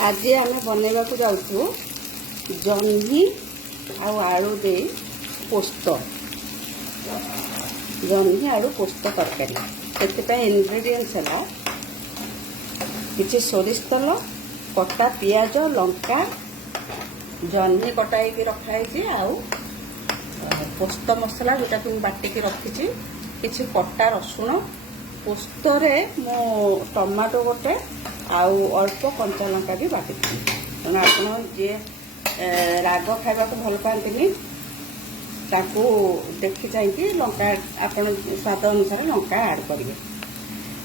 आज आम बनवा जाऊँ जह्नी आलू दे पोस्त जह्नी आलू पोस्त तरकारी से इनग्रेडिएंट्स है किसी सोरिष तेल कटा पियाज लंका जह्नी कटा रखाई आउ पोस्त मसला जोटा कि बाटिकी रखी किसी कटा रसुण पोस्तरे मो टमाटो गोटे आउ अल्प कंचा लंका भी बाटी तेणु आप जी राग खावा भल पाती देखी चाहिए लंका आप स्वाद अनुसार लंका ऐड करेंगे।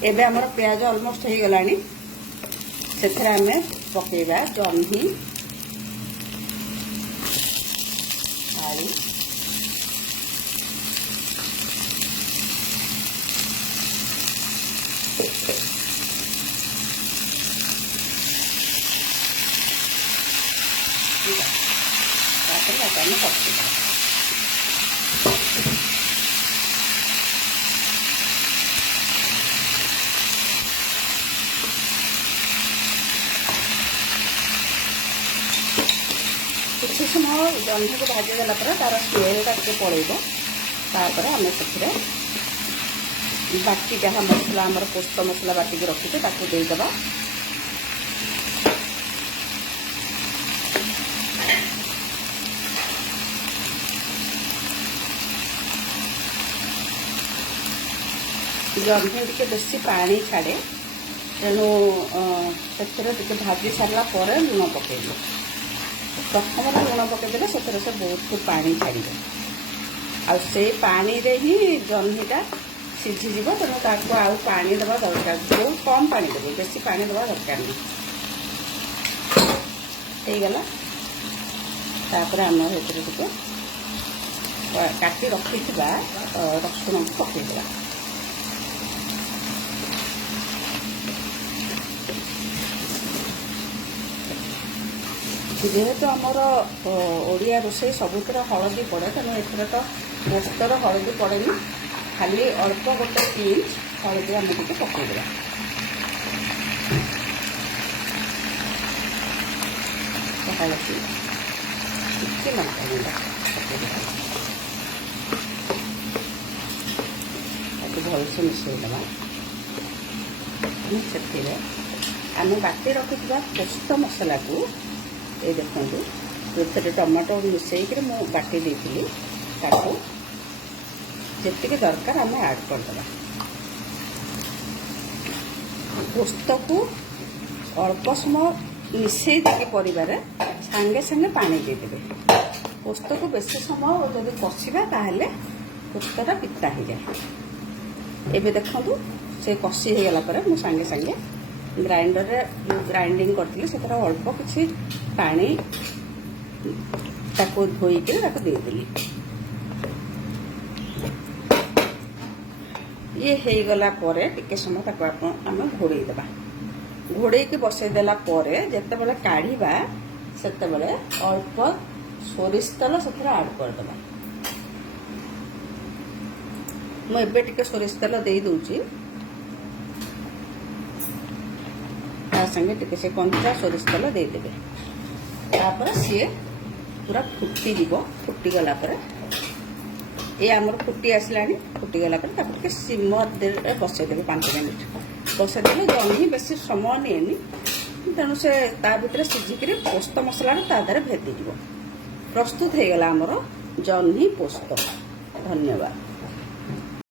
एबे आमर प्याज ऑलमोस्ट हो गला से आम पकेबा जह्नी आलू पकेबा किसी समय जह्नी को भाजीदेला तार स्मेलटा पलैब तापर आम से बाकी जहाँ मसला आमर पोस्त मसला बाटिकी रखीचे ताकू देदेबा। जह्नी टे बेसी पानी छाड़े तेणु से भाजी सारा लुण पकेबे प्रथम लुण पकईदे से बहुत पानी छाड़े आ पानी रे ही जह्नीटा सीझीज तेणु ताको आउ पानी देवा दरकार बहुत कम पानी देवे बेसी पानी देवा दरकार नहीं गला तापर आम टे काटी रखी रसुण को पकईदेवा। जेहेतु आमर ओडिया रोषे सबुतर हलदी पड़े तेणु एथर तो पोस्तर हलदी पड़ेनि खाली अल्प गोटे पिंच हलदी आम टे पकईदेवा। हलदी टिके लंका गुंड पकईदेवा भलसे मिसईदेवा। से आम बाटी रखी पोस्त मसला को ये देखो जो टमाटो मिसईक बाटी देती जी दरकार आम ऐड करदे पोस्त को अल्प समय मिसई देकी परिवार सांगे सांगे पानी देदेवे पोस्त को बेसी समय जब कषा ताहले पोस्तटा पिता हो जाए। एबे देखो से कषी हो गला मुझे सांगे सांगे ग्राइंडर रे ग्राइंडिंग करती से अल्प किसी पानी ताको धोईक देदेली ये हो गला टिके समय आम घोड़ेदेवा घोड़े बसईदेला जिते बड़े काढ़ा से अल्प सोरिष तेल से ऐड करदे मुझे टे सोरिष तेल दे दूची संगे टिके से कंचा सोरिष तेल देदेवे तापर सी पूरा फुटी गला ये आमर फुटी आसला फुटीगला सिमर बसईदेवे 5 मिनिट बसईदेले जह्नी बेसी समय निएनि तेणु से भितर सीझिकी पोस्त मसला तादे भेदी प्रस्तुत हो गला आमर जह्नी पोस्त। धन्यवाद।